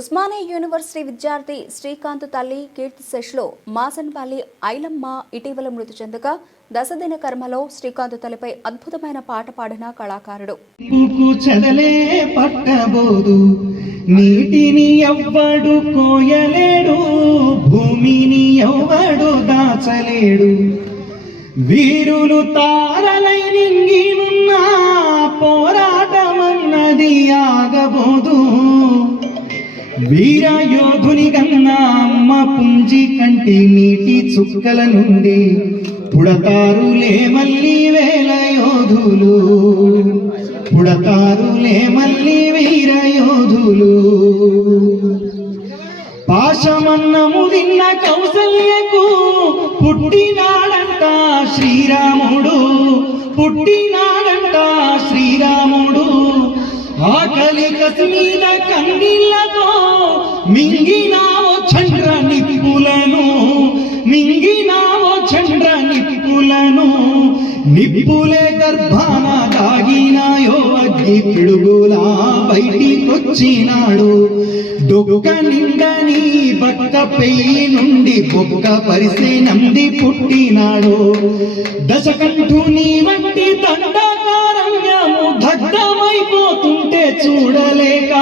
Osmania university విద్యార్థి శ్రీకాంత్ తల్లి కీర్తిశేషులు మాసన్పల్లి ఐలమ్మ ఇటీవల మృతి చెందగా దశదిన కర్మలో శ్రీకాంత్ తల్లిపై అద్భుతమైన పాట పాడిన కళాకారుడు. నీటిని ఎవ్వడు కోయలేడు, భూమిని ఎవ్వడు దాచలేడు. వీరులు తారలై నింగి ఉన్న పోరాటమన్నది ఆగబోదు. వీరయోధుని కన్నా అమ్మ పుంజి కంటి నీటి చుక్కల నుండి పుడతారులే మళ్ళీ వేల యోధులు, పుడతారులే మళ్ళీ వీర యోధులు. పాశమన్నము తిన్న కౌసల్యకు పుట్టినాడంట శ్రీరాముడు, పుట్టినాడంట శ్రీరాముడు. ఆకలి కసిమీద కందిళ్లతో మింగినావో చంద్ర నిప్పులను, మింగినావో చంద్ర నిప్పులను. నిప్పులే గర్భాన దాగినాయో అగ్గి పిడుగులా బయటికొచ్చినాడు. డొక్క నిండని బక్క పెయ్యి నుండి బొక్క పరిసే నంది పుట్టినాడు. దశకంఠుని వంటి దండకారణ్యము దగ్ధమైపోతుంటే చూడలేక,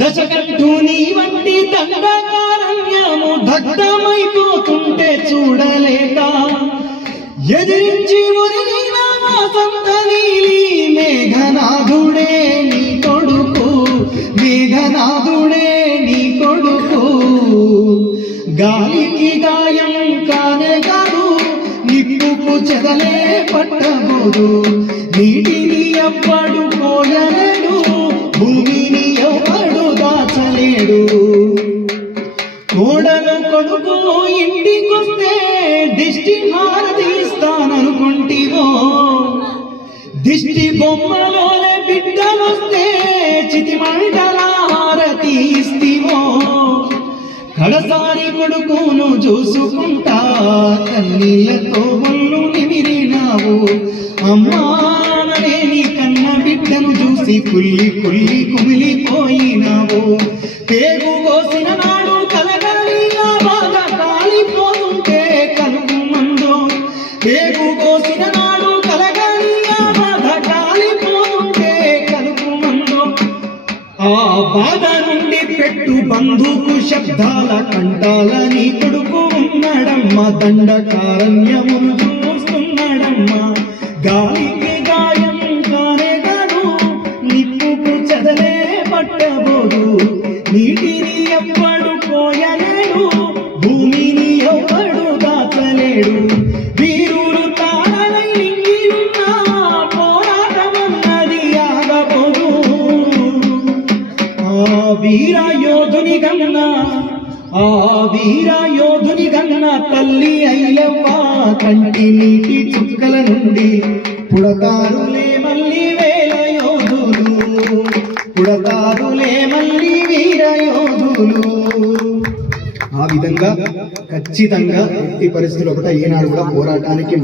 దశకంఠుని వంటి దండకారణ్యము దగ్ధమైపోతుంటే చూడలేక, ఎదిరించి ఒరిగిన వాసంత నీలి మేఘనాథుడే నీ కొడుకు, మేఘనాథుడే నీ కొడుకు. గాలికి గాయం కానే కాదు, నిప్పుకు చెదలే పట్టబోదు. నీటిని ఎవ్వడు కోయలేడు, భూమిని ఎవ్వడు దాచలేడు. కోడలు కొడుకు ఇంటికొస్తే దిష్టి హారతి ఇస్తాననుకుంటివో, దిష్టి బొమ్మలోనే బిడ్డలొస్తే చితి మంటల హారతి ఇస్తివో. కడసారి కొడుకును చూసుకుంటా కన్నీళ్లతో ఒళ్ళు నిమిరినావు. అమ్మానే నీ కన్న బిడ్డను చూసి కుల్లి కుల్లి కుమిలిపోయినావు. పేగు కోసిన నాడు కలగాలి ఆ బాధ కాలిపోతుంటే కలుగు మందో. పేగు కోసిన నాడు కలగాలి ఆ బాధ కాలిపోతుంటే కలుగు మందో. ఆ బాధ నుండి పెట్టు బంధుకు శబ్దాల కంటాల నీ కొడుకు ఉన్నాడమ్మ, దండకారణ్యమును చూస్తున్నాడమ్మ. గాలికి గాయం కానే కాదు, నిప్పుకు చెదలే పట్టబోదు. నీటిని ఎవ్వడు కోయలేడు, భూమిని ఎవ్వడు దాచలేడు. వీరులు తారలై నింగి ఉన్న పోరాటమన్నది ఆగబోదు. ఆ వీర యోధుని కన్నా, ఆ వీర యోధుని కన్నా తల్లి అయ్యవ్వ కంటి నీటి చుక్కల నుండి పుడతారులే మళ్ళీ వేల యోధులు, పుడతారులే మళ్ళీ వీర యోధులు. ఆ విధంగా ఖచ్చితంగా ఎట్టి పరిస్థితులు ఒకట ఈనాడు కూడా పోరాటానికి